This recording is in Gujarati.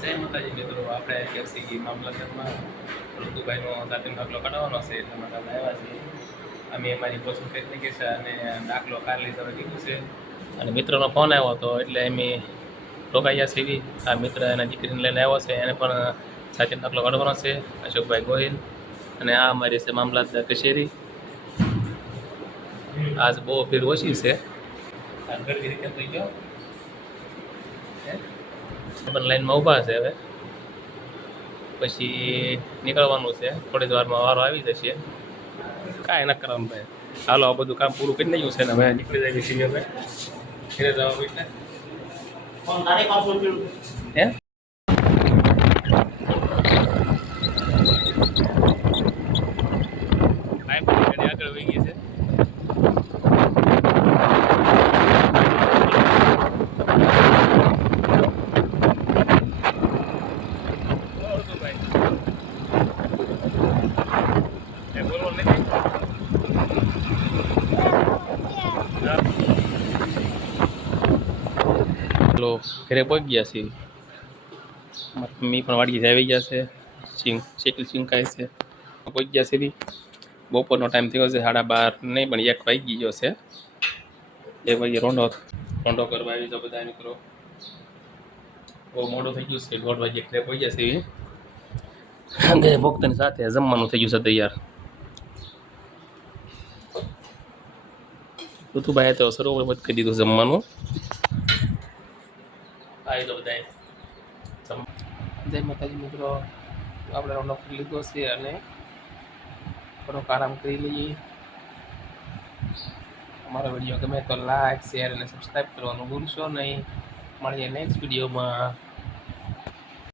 જય માતાજી મિત્રો, આપણે અત્યારથી મામલતદારમાં ઋતુભાઈનો દાંતીનો દાખલો કઢાવવાનો છે એટલા માટે આપણે આવ્યા છીએ. અમે અમારી પ્રોસેસ ટેકનિકી છે અને દાખલો કાલે લીધો કીધું છે અને મિત્રનો ફોન આવ્યો હતો એટલે અમે રોકાયા છીએ. આ મિત્ર એના દીકરીને લઈને આવ્યો છે, એને પણ દાંતીનો દાખલો કાઢવાનો છે, અશોકભાઈ ગોહિલ. અને આ અમારી છે મામલતદાર કચેરી. આજ બહુ ભીડ ઓછી છે. ગરવી રીતે થઈ ગયો લાઈનમાં ઊભા છે. હવે પછી નીકળવાનું છે, થોડી જ વારમાં વારો આવી જશે. કાંઈ ન કરવાનું ભાઈ, હાલો આ બધું કામ પૂરું કરી નાખ્યું છે ને હવે નીકળી જાય છીએ. હવે ઘરે જવાનું એટલે હે આગળ વહી ગઈ છે. ઘરે પહોંચી ગયા છીએ. મમ્મી પણ વાડી આવી ગયા છે. શેકલ સિંકાય છે. પહોંચી ગયા છે. બપોરનો ટાઈમ થયો છે, 12:30 નહીં પણ 1 વાગી ગયો છે. 1 વાગે રોંઢો કરવા આવી જાઓ બધા મિત્રો. બહુ મોડું થઈ ગયું છે, 1:30 વાગે ઘરે પહોંચ્યા છે. ઘરે ભક્તની સાથે જમવાનું થઈ ગયું છે તૈયાર. ઋતુભાઈ તો સરોવર બંધ કરી દીધું જમવાનું. આવી તો બધા જય માતાજી મિત્રો, આપણે રોંઢો કરી લીધો છે અને થોડોક આરામ કરી લઈએ. અમારો વિડીયો ગમે તો લાઈક, શેર અને સબસ્ક્રાઈબ કરવાનું ભૂલશો નહીં. મળીએ નેક્સ્ટ વિડીયોમાં.